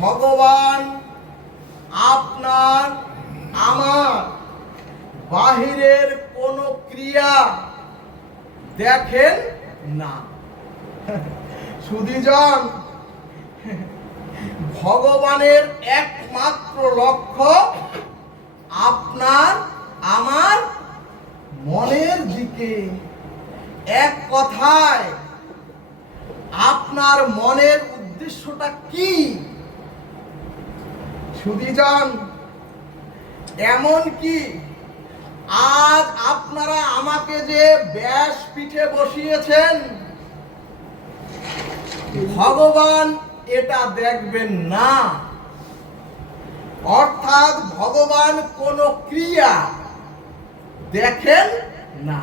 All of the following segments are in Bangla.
ভগবান আপনার আমার বাহিরের কোনো ক্রিয়া দেখেন না। সুধীজন, ভগবানের একমাত্র লক্ষ্য আপনার আমার মনের দিকে। এক কথায় আপনার মনের উদ্দেশ্যটা কি? সুধীজন, এমন কি আজ আপনারা আমাকে যে ব্যাসপীঠে বসিয়েছেন, ভগবান এটা দেখবেন না। অর্থাৎ ভগবান কোন ক্রিয়া দেখেন না,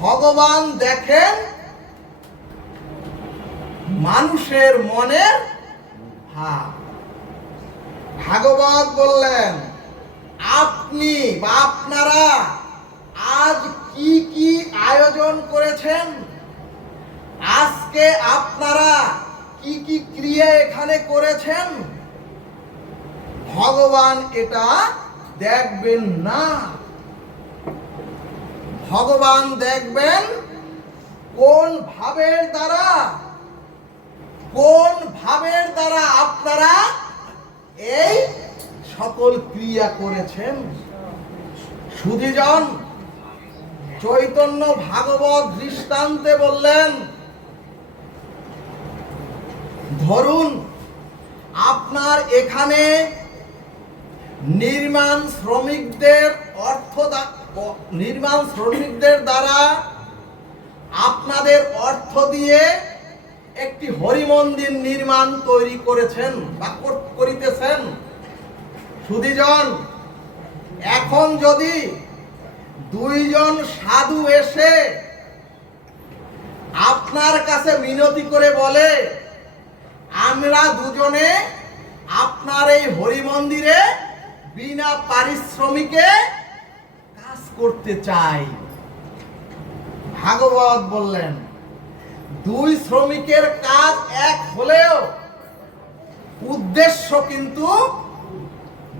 ভগবান দেখেন মানুষের মনের ভাব। ভাগবত বললেন, আপনি বা আপনারা আজ কি কি আয়োজন করেছেন, আজকে আপনারা কি কি ক্রিয়া এখানে করেছেন, ভগবান এটা দেখবেন না। ভগবান দেখবেন কোন ভাবের দ্বারা আপনারা এই সকল ক্রিয়া করেছেন। সুধীজন, চৈতন্য ভাগবত দৃষ্টান্তে বললেন, ধরুন আপনার এখানে নির্মাণ শ্রমিকদের দ্বারা আপনাদের অর্থ দিয়ে একটি হরি মন্দির নির্মাণ তৈরি করেছেন বা করিতেছেন। সুধীজন, এখন যদি দুইজন সাধু এসে আপনার কাছে মিনতি করে বলে, আমরা দুজনে আপনার এই হরি মন্দিরে বিনা পারিশ্রমিকে কাজ করতে চাই, ভাগবত বললেন, দুই শ্রমিকের কাজ এক হলেও উদ্দেশ্য কিন্তু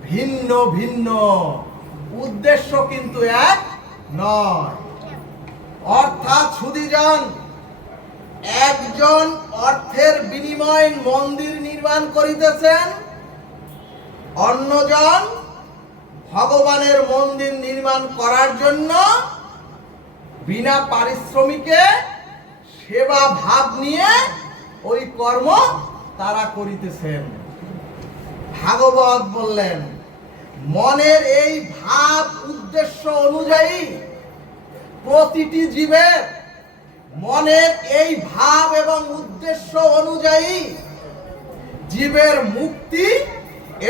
ভিন্ন ভিন্ন, উদ্দেশ্য কিন্তু এক নয়। অর্থাৎ সুধীজন, একজন অর্থের বিনিময়ে মন্দির নির্মাণ করিতেছেন, অন্যজন ভগবানের মন্দির নির্মাণ করার জন্য বিনা পারিশ্রমিকে সেবা ভাব নিয়ে ওই কর্ম তারা করিতেছেন। ভাগবত বললেন, মনের এই ভাব উদ্দেশ্য অনুযায়ী প্রতিটি জীবের মনের এই ভাব এবং উদ্দেশ্য অনুযায়ী জীবের মুক্তি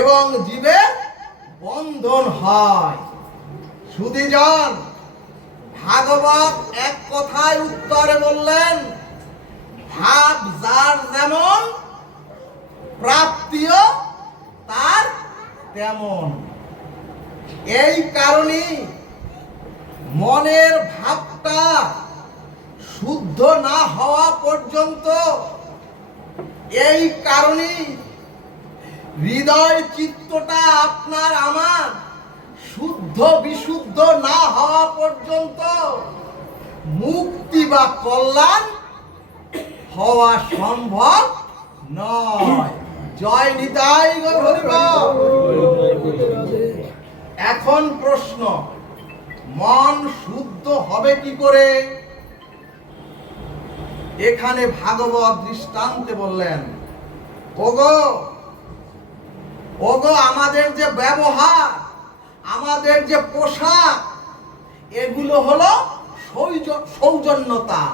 এবং জীবের বন্ধন হয়। সুধীজন, ভাগবত এক কথায় উত্তরে বললেন, ভাব যার যেমন প্রাপ্তিও তার তেমন। এই কারণে মনের ভাবটা শুদ্ধ না হওয়া পর্যন্ত, এই কারণে হৃদয় চিত্তটা আপনার আমার শুদ্ধ বিশুদ্ধ না হওয়া পর্যন্ত মুক্তি বা কল্যাণ হওয়া সম্ভব নয়। জয় নিতাই গৌর হরি বল। এখন প্রশ্ন, মন শুদ্ধ হবে কি করে? এখানে ভাগবত দৃষ্টান্তে বললেন, ওগো আমাদের যে ব্যবহার, আমাদের যে পোশাক, এগুলো হলো সৌজন্যতা,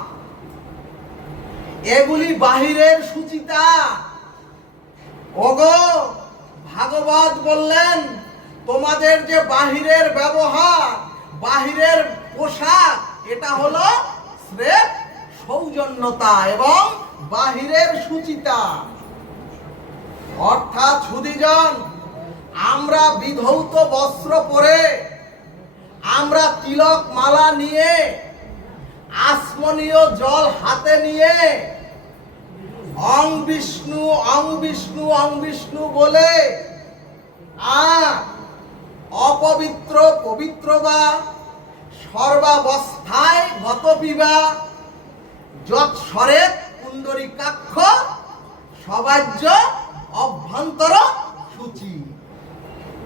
এগুলি বাহিরের সুচিতা। ওগো, ভাগবত বললেন, তোমাদের যে বাহিরের ব্যবহার, বাহিরের পোশাক, এটা হলো স্রেফ সৌজন্যতা এবং বাহিরের সুচিতা। অর্থাৎ সুধীজন, আমরা বিধৌত বস্ত্র পরে, আমরা তিলক মালা নিয়ে, আসমনীয় জল হাতে নিয়ে অং বিষ্ণু অং বিষ্ণু অং বিষ্ণু বলে অপবিত্র পবিত্র বা সর্বাবস্থায় গত বিবা যৎস্বরে কুণ্ডরিকাক্ষ সবাজ্য অভ্যন্তর সূচি।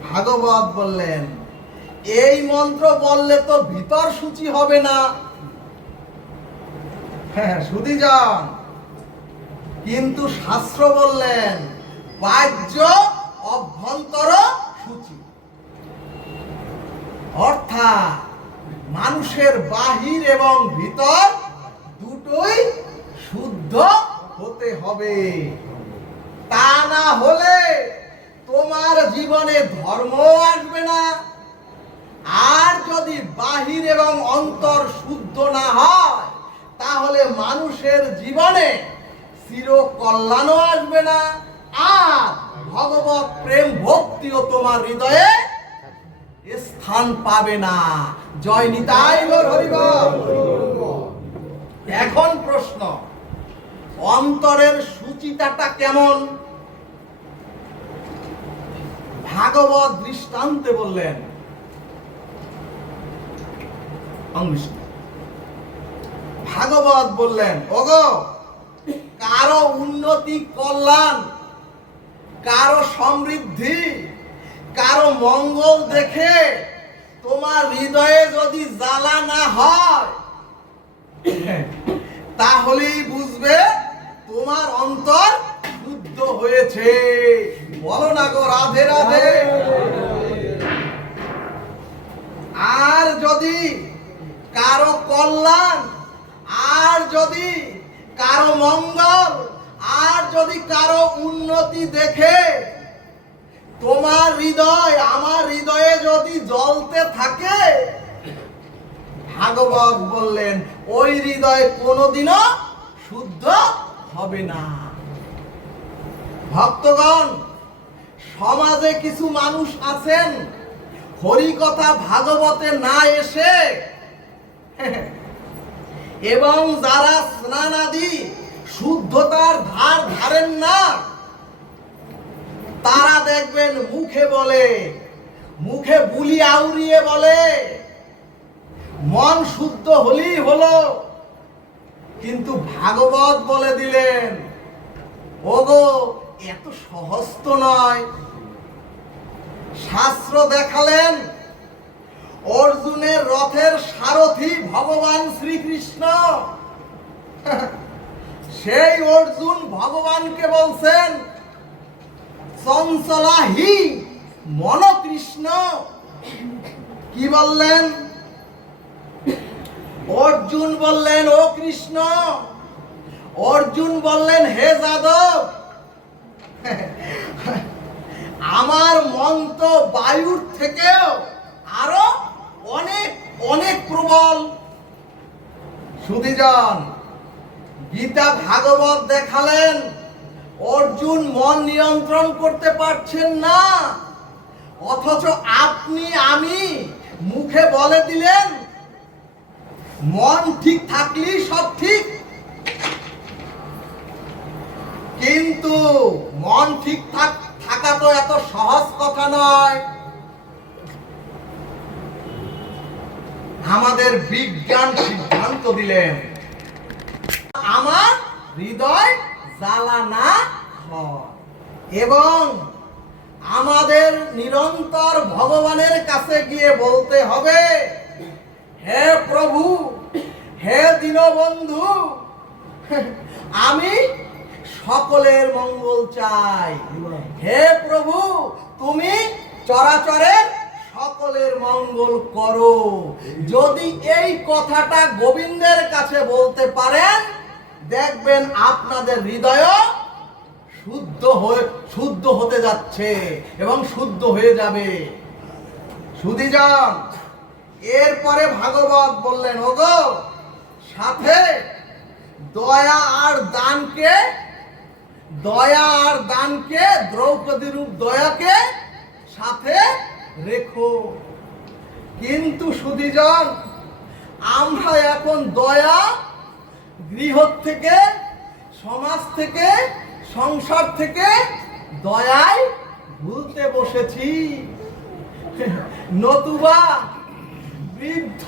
ভাগবত বললেন এই মন্ত্র বললে তো ভিতর সূচি হবে না। হ্যাঁ শুধু যান, কিন্তু শাস্ত্র বললেন বাহ্য অভ্যন্তর সূচি, অর্থাৎ মানুষের বাহির এবং ভিতর দুটোই শুদ্ধ হতে হবে। তা না হলে তোমার জীবনে ধর্ম আসবে না। আর যদি বাহির এবং অন্তর শুদ্ধ না হয় তাহলে মানুষের জীবনে চির কল্যাণও আসবে না, আর ভগবত প্রেম ভক্তিও তোমার হৃদয়ে স্থান পাবে না। জয় নিতাই গৌর হরি বল। এখন প্রশ্ন, অন্তরের সুচিতাটা কেমন? ভাগবত দৃষ্টান্তে বললেন। ভাগবত বললেন ওগো, কারো উন্নতি কল্যাণ, কারো সমৃদ্ধি, কারো মঙ্গল দেখে তোমার হৃদয়ে যদি জ্বালা না হয় তাহলেই বুঝবে তোমার অন্তর শুদ্ধ হয়েছে। বলো না গো রাধে রাধে। আর যদি কারো কল্যাণ, আর যদি কারো মঙ্গল, আর যদি কারো উন্নতি দেখে তোমার হৃদয় আমার হৃদয়ে যদি জ্বলতে থাকে, ভাগবত বললেন ওই হৃদয় কোনোদিনও শুদ্ধ হবে না। ভক্তগণ, সমাজে কিছু মানুষ আছেন হরি কথা ভাগবতে না এসে এবং যারা স্নানাদি শুদ্ধতার ধার ধারেন না, তারা দেখবেন মুখে বলে, মুখে বুলি আউরিয়ে বলে মন শুদ্ধ হলেই হলো। কিন্তু ভাগবত বলে দিলেন ওগো, এত সহজ তো নয়। শাস্ত্র দেখালেন অর্জুনের রথের সারথি ভগবান শ্রীকৃষ্ণ। সেই অর্জুন ভগবানকে বলছেন চঞ্চলাহি মন কৃষ্ণ। কি বললেন? অর্জুন বললেন ও কৃষ্ণ। অর্জুন বললেন হে যাদব, আমার মন তো বায়ুর থেকেও আরো অনেক অনেক প্রবল। সুধীজন, গীতা ভাগবত দেখালেন অর্জুন মন নিয়ন্ত্রণ করতে পারছেন না, অথচ আপনি আমি মুখে বলে দিলেন মন ঠিক থাকলেই সব ঠিক। কিন্তু মন ঠিক থাকা তো এত সহজ কথা নয়। আমাদের বিজ্ঞান সিদ্ধান্ত দিলেন আমার হৃদয় জ্বালা না হয়, এবং আমাদের নিরন্তর ভগবানের কাছে গিয়ে বলতে হবে হে প্রভু, হে দীনবন্ধু, আমি সকলের মঙ্গল চাই। হে প্রভু, তুমি চরাচরের সকলের মঙ্গল করো। যদি এই কথাটা গোবিন্দের কাছে বলতে পারেন, দেখবেন আপনাদের হৃদয় শুদ্ধ হতে যাচ্ছে এবং শুদ্ধ হয়ে যাবে। সুধীজন, এরপরে ভাগবত বললেন ওগো, সাথে দয়া আর দানকে দ্রৌপদী রূপ দয়াকে সাথে রেখো। কিন্তু সুধীজন, আমরা এখন দয়া গৃহ থেকে সমাজ থেকে, সংসার থেকে দয়ায় ভুলতে বসেছি। নতুবা বৃদ্ধ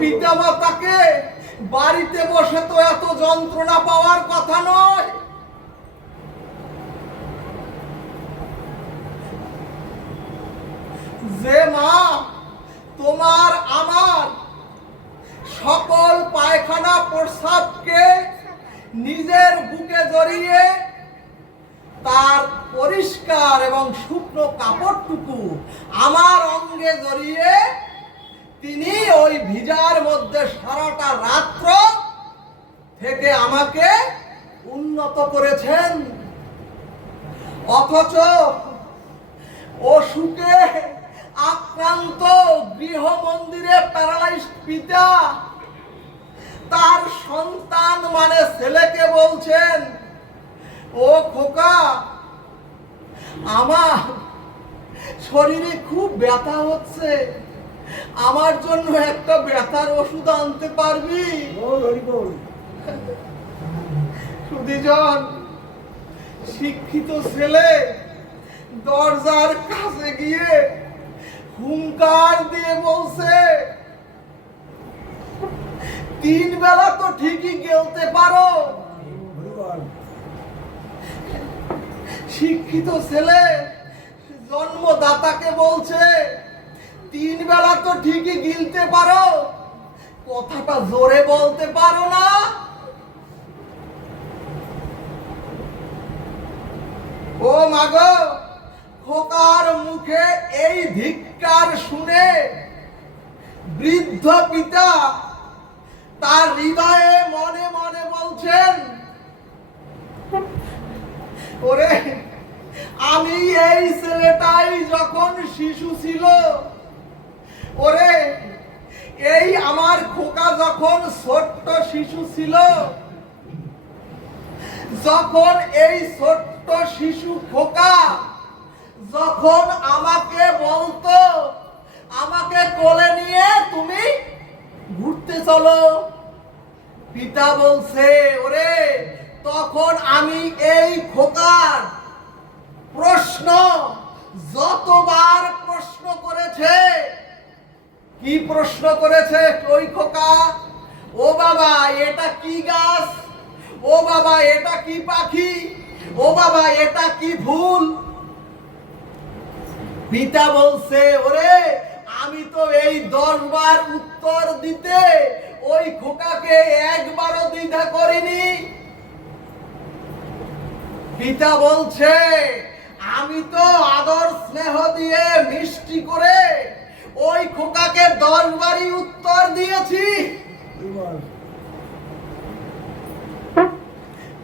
পিতামাতাকে বাড়িতে বসে তো এত যন্ত্রণা পাওয়ার কথা নয়। যে মা তোমার আমার সকল পায়খানা প্রস্রাবকে নিজের বুকে জড়িয়ে তার পরিষ্কার এবং শুকনো কাপড়টুকু আমার অঙ্গে জড়িয়ে তিনি ওই ভিজার মধ্যে সারাটা রাত্র থেকে আমাকে উন্নত করেছেন, অথচ অসুখে আক্রান্ত গৃহ মন্দিরে প্যারালাইজড পিতা তার সন্তান মানে ছেলেকে বলছেন, ও খোকা, আমার শরীরে খুব ব্যথা হচ্ছে, আমার জন্য একটা ব্যথার ওষুধ আনতে পারবি? সুধীজন, শিক্ষিত ছেলে দরজার কাছে গিয়ে হুঙ্কার দিয়ে বলছে, 3 বেলা তো ঠিকই গেলতে পারো। শিক্ষিত ছেলে জন্মদাতাকে বলছে, 3 বেলা তো ঠিকই গিলতে পারো, কথাটা জোরে বলতে পারো না? ও মাগো, খোকার মুখে এই ধিক্কার শুনে বৃদ্ধ পিতা তার হৃদয়ে মনে মনে বলছেন, ওরে, আমি এই ছেলেটাই যখন শিশু ছিল, ওরে, এই আমার খোকা যখন ছোট্ট শিশু ছিল, যখন এই ছোট্ট শিশু খোকা যখন আমাকে বলতো, আমাকে কোলে নিয়ে তুমি ঘুরতে চলো, পিতা বলছে, ওরে, তখন আমি এই খোকার প্রশ্ন যতবার প্রশ্ন করেছে। কি প্রশ্ন করেছে ওই খোকা? ও বাবা, এটা কি গাছ? ও বাবা, এটা কি পাখি? ও বাবা, এটা কি ফুল? পিতা বলছে, ওরে, আমি তো এই 10 বার উত্তর দিতে ওই খোকাকে একবারও দ্বিধা করিনি। পিতা বলছে, আমি তো আদর স্নেহ দিয়ে মিষ্টি করে ওই খোকাকে 10 বারই উত্তর দিয়েছি।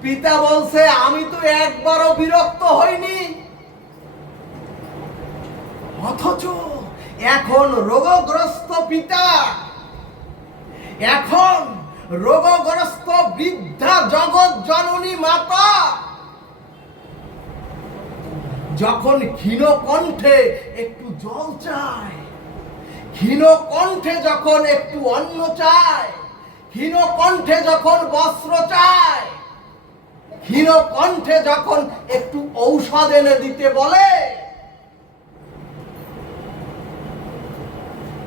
পিতা বলছে, আমি তো একবারও বিরক্ত হইনি। অথচ এখন রোগগ্রস্ত পিতা, এখন রোগগ্রস্ত বৃদ্ধা জগৎ জননী মাতা যখন ক্ষীণ কণ্ঠে একটু জল চায়, ক্ষীণ কণ্ঠে যখন একটু অন্ন চায়, ক্ষীণ কণ্ঠে যখন বস্ত্র চায়, ক্ষীণ কণ্ঠে যখন একটু ঔষধ এনে দিতে বলে,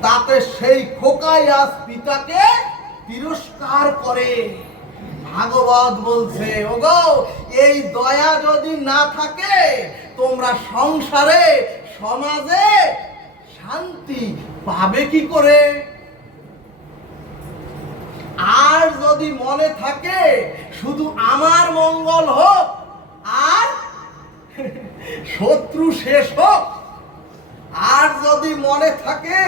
তাতে সেই খোকাই আজ পিতাকে তিরস্কার করে। ভাগবত বলছে, ওগো, এই দয়া যদি না থাকে, তোমরা সংসারে সমাজে শান্তি পাবে কি করে? আর যদি মনে থাকে শুধু আমার মঙ্গল হোক আর শত্রু শেষ হোক, আর যদি মনে থাকে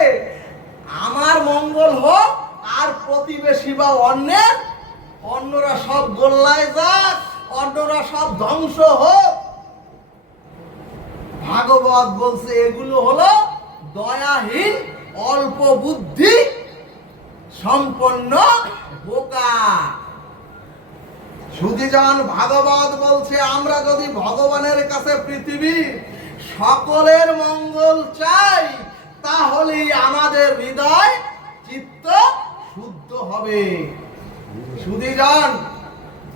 আমার মঙ্গল হোক আর প্রতিবেশী বা অন্যরা সব গোল্লায় যাক, অন্যরা সব ধ্বংস হোক, ভাগবত বলছে এগুলো হলো দয়াহীন, অল্প বুদ্ধি সম্পন্ন বোকা। সুধীজন, ভাগবত বলছে, আমরা যদি ভগবানের কাছে পৃথিবীর সকলের মঙ্গল চাই, তাহলেই আমাদের হৃদয় চিত্ত শুদ্ধ হবে। সুধীজন,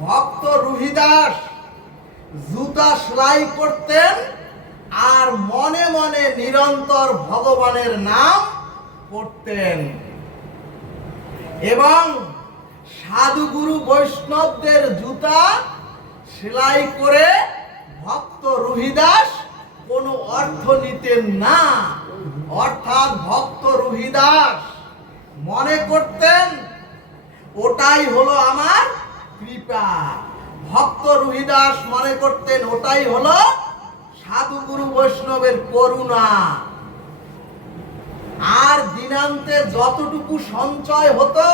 ভক্ত রুহিদাস জুতা সেলাই করতেন আর মনে মনে নিরন্তর ভগবানের নাম করতেন, এবং সাধুগুরু বৈষ্ণবদের জুতা সেলাই করে ভক্ত রুহিদাস কোনো অর্থ নিতেন না। অর্থাৎ ভক্ত রুহিদাস মনে করতেন ওটাই হলো আমার কৃপা। ভক্ত রুহিদাস মনে করতেন ওটাই হলো সাধুগুরু বৈষ্ণবের করুণা। আর দিনান্তে যতটুকু সঞ্চয় হতো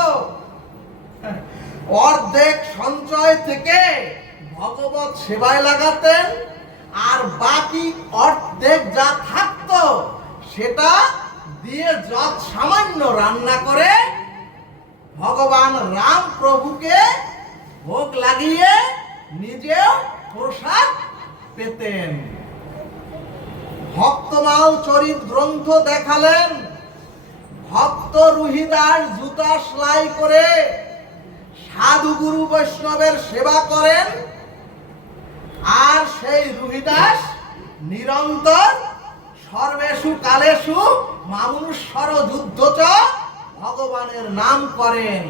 অর্ধেক সঞ্চয় থেকে ভগবত সেবায় লাগাতেন, আর বাকি অর্ধেক যা থাকতো সেটা দিয়ে যত সামান্য রান্না করে ভগবান রাম প্রভুকে ভোগ লাগিয়ে নিজেও প্রসাদ পেতেন। ভক্তমাল চরিত গ্রন্থ দেখালেন ভক্ত রুহিদাস জুতা সেলাই করে সাধুগুরু বৈষ্ণবের সেবা করেন, আর সেই রুহিদাস নিরন্তর সর্বেষু কালেষু মামনুষ্যর যুদ্ধচ ভগবানের নাম করেন,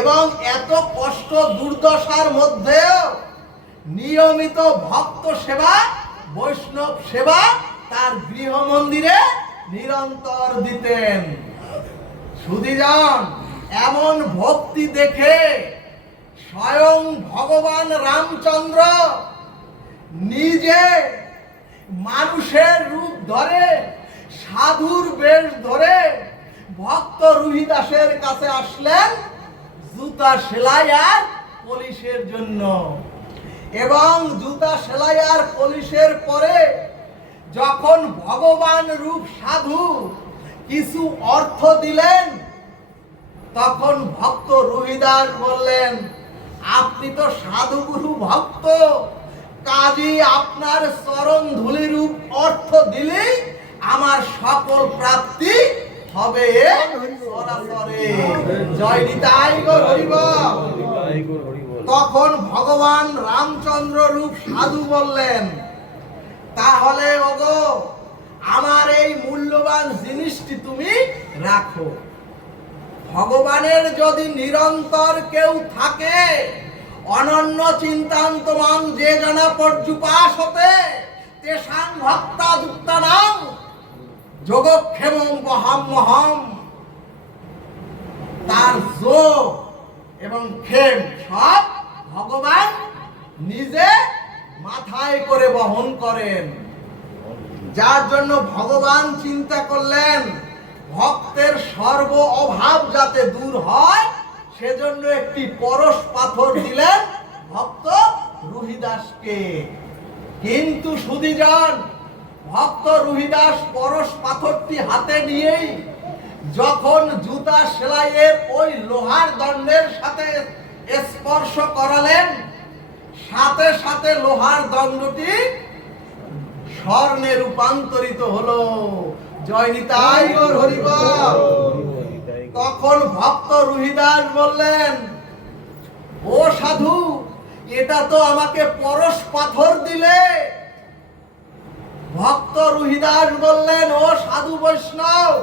এবং এত কষ্ট দুর্দশার মধ্যেও নিয়মিত ভক্ত সেবা বৈষ্ণব সেবা তার গৃহ মন্দিরে নিরন্তর দিতেন। সুধীজন, এমন ভক্তি দেখে স্বয়ং ভগবান রামচন্দ্র নিজে মানুষের রূপ ধরে সাধুর বেশ ধরে ভক্ত রুহিদাসের কাছে আসলেন জুতা সেলাই আর পলিশের জন্য, এবং জুতা সেলাই আর পলিশের পরে যখন ভগবান রূপ সাধু কিছু অর্থ দিলেন, তখন ভক্ত রুহিদাস বললেন, আপনি তো সাধুগুরু ভক্ত, কাজী আপনার চরণ ধুলি রূপ অর্থ দিলেই আমার সকল প্রাপ্তি হবে সরাসরি। জয় নিতাই গৌর হরি বল। তখন ভগবান রামচন্দ্র রূপ সাধু বললেন, তাহলে ওগো আমার এই মূল্যবান জিনিসটি তুমি রাখো। ভগবানের যদি নিরন্তর কেউ থাকে অনন্য চিন্তান্তমাং যে জনা পর্যুপাস হতে তেষাং ভক্তা যুক্তানাং যোগক্ষেমং বহাম্যহম, তার যোগ এবং ক্ষেম সব ভগবান নিজে মাথায় করে বহন করেন। যার জন্য ভগবান চিন্তা করলেন ভক্তের সর্ব অভাব যাতে দূর হয়, সেজন্য একটি পরশ পাথর দিলেন ভক্ত রুহিদাসকে। কিন্তু সুধীজন, ভক্ত রুহিদাস পরশ পাথরটি হাতে নিয়েই যখন জুতা সেলাইয়ের ওই লোহার দণ্ডের সাথে স্পর্শ করালেন, সাথে সাথে লোহার দণ্ডটি স্বর্ণে রূপান্তরিত হলো। জয় নিতাই গৌর হরি বল। তখন ভক্ত রুহিদাস বললেন, ও সাধু, এটা তো আমাকে পরশ পাথর দিলে। ভক্ত রুহিদাস বললেন, ও সাধু বৈষ্ণব,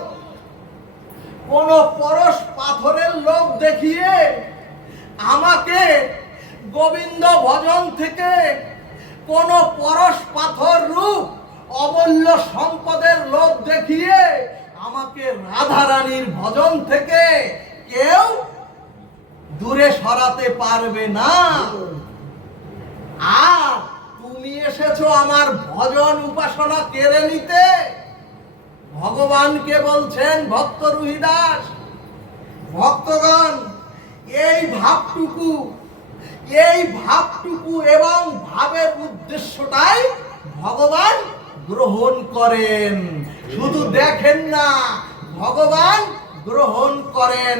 কোন পরশ পাথরের লোভ দেখিয়ে আমাকে গোবিন্দ ভজন থেকে কোন পরশ পাথর রূপ অমূল্য সম্পদের লোভ দেখিয়ে আমাকে রাধা রানীর ভজন থেকে কেউ দূরে সরাতে পারবে না। আর তুমি এসেছো আমার ভজন উপাসনা কেড়ে নিতে। ভগবানকে বলছেন ভক্ত রুহিদাস, ভক্তগণ, এই ভাবটুকু এবং ভাবের উদ্দেশ্যটাই ভগবান গ্রহণ করেন। শুধু দেখেন না, ভগবান গ্রহণ করেন।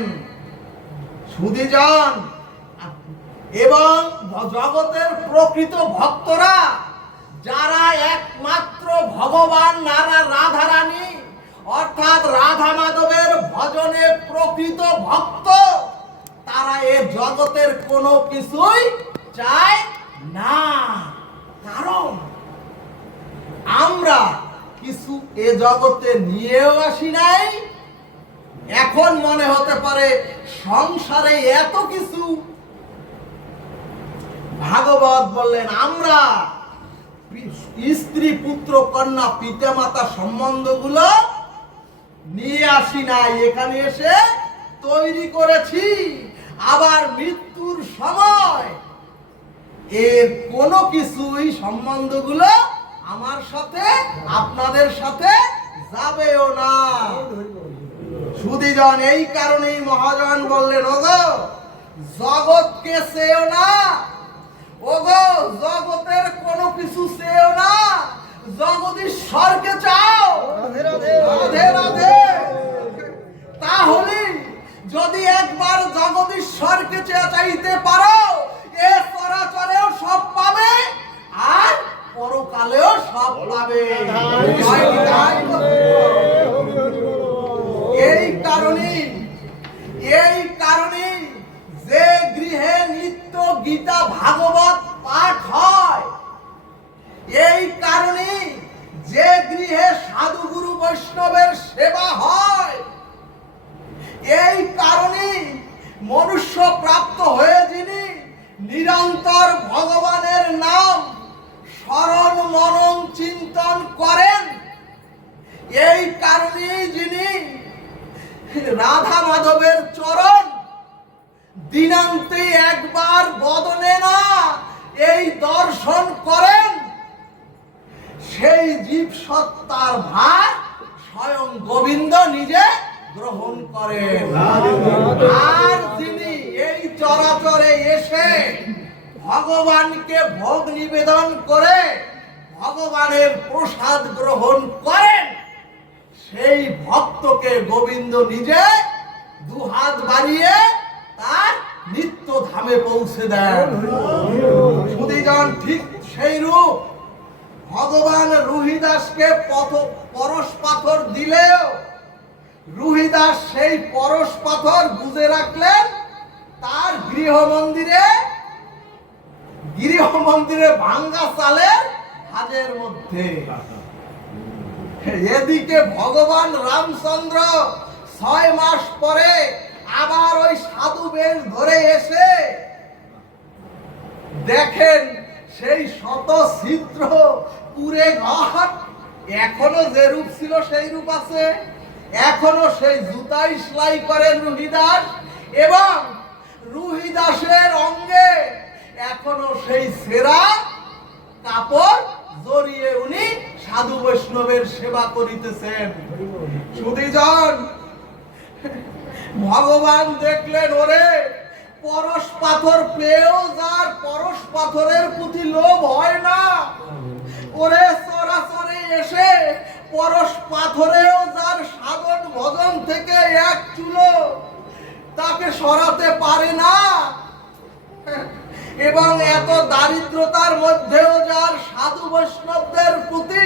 সুধীজন, এবং জগতের প্রকৃত ভক্তরা যারা একমাত্র ভগবান রাধা রানী অর্থাৎ রাধা মাধবের ভজনে প্রকৃত ভক্ত, তারা এ জগতের কোনো কিছুই চায় না। কারণ আমরা কিছু এ জগতে নিয়েও আসি নাই। এখন মনে হতে পারে সংসারে এত কিছু। ভাগবত বললেন আমরা স্ত্রী পুত্র কন্যা পিতা মাতা সম্বন্ধগুলো নিয়ে আসি নাই, এখানে এসে তৈরি করেছি। আবার মৃত্যুর সময় এর কোনো কিছুই সম্বন্ধগুলো আমার সাথে আপনাদের সাথে যাবেও না। সুধীজন, এই কারণেই মহাজন বললেন, ওগো জগৎকে চেয়েও না, ওগো জগতের কোনো কিছু চেয়েও না, জগদীশ্বরকে চাও। রাধে রাধে। তাহলে যদি একবার জগদীশ্বরকে চাইতে পারো, এ চরাচরেও সব পাবে আর পরকালেও সব পাবে। এই কারণে যে গৃহে নিত্য গীতা ভাগবত পাঠ হয়, এই কারণে যে গৃহে সাধু গুরু বৈষ্ণবের সেবা হয়, এই কারণে মনুষ্য প্রাপ্ত হয়ে যিনি নিরন্তর ভগবানের নাম স্মরণ মনন চিন্তন করেন, এই কারণে যিনি রাধা মাধবের চরণ দিনান্তে একবার বদনে না এই দর্শন করেন, সেই জীব সত্তার ভার স্বয়ং গোবিন্দ নিজে গ্রহণ করেন। আর যিনি এই চরাচরে এসে ভগবানকে ভোগ নিবেদন করে ভগবানের প্রসাদ গ্রহণ করেন, সেই ভক্তকে গোবিন্দ নিজে দুহাত বাড়িয়ে তার নিত্য ধামে পৌঁছে দেন। সুধীজন, ঠিক সেই রূপ ভগবান রুহিদাসকে পরশ পাথর দিলেও রুহিদাস সেই পরশ পাথর গুজে রাখলেন তার গৃহ মন্দিরে ভাঙ্গা চালের ভাজের মধ্যে। এদিকে ভগবান রামচন্দ্র 6 মাস পরে আবার ওই সাধু বেশ ধরে এসে দেখেন সেই শত ছিদ্র পুরে ঘর, এখনো যে রূপ ছিল সেই রূপ আছে। এখনো সেই জুতাই সেলাই করেন রুহিদাস, এবং রুহিদাসের অঙ্গে এখনো সেই ছেঁড়া কাপড় জড়িয়ে উনি সাধু বৈষ্ণবের সেবা করিতেছেন। সুধীজন, ভগবান দেখলেন ওরে পরশ পাথর পেয়েও যার পরশ পাথরের প্রতি লোভ হয় না, ওরে চরাচরে এসে পরশ পাথরেও যার সাধন ভজন থেকে এক চুলো তাকে সরাতে পারে না, এবং এত দারিদ্রতার মধ্যেও যার সাধু বৈষ্ণবদের প্রতি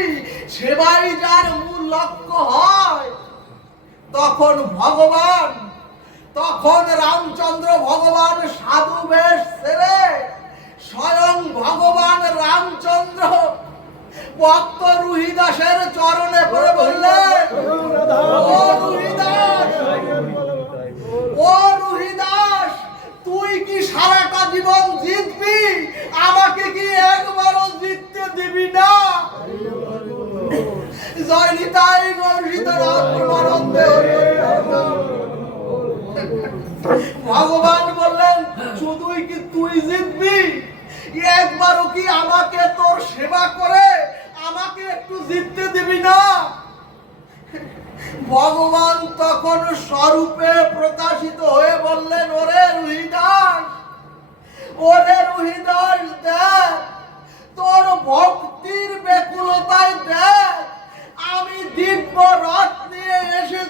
সেবাই যার মূল লক্ষ্য হয়, তখন রামচন্দ্র ভগবান সাধু বেশ ছেড়ে স্বয়ং ভগবান রামচন্দ্র ভক্ত রুহিদাসের চরণে পড়ে বললেন, ও রুহিদাস, তুই কি সারাটা জীবন জিতবি? আমাকে কি একবারও জিততে দিবি না? জয় নিতাই গৌর সীতারাম পরমানন্দে। ভগবান বললেন, শুধুই কি তুই জিতবি? একবারও কি আমাকে তোর সেবা করে আমাকে একটু জিততে দিবি না? ভগবান তখন স্বরূপে প্রকাশিত হয়ে বললেন, ওরে রুহিদাস, দেখ তোর ভক্তির ব্যাকুলতায় দেখ, আমি দিব্য রথ নিয়ে এসেছি।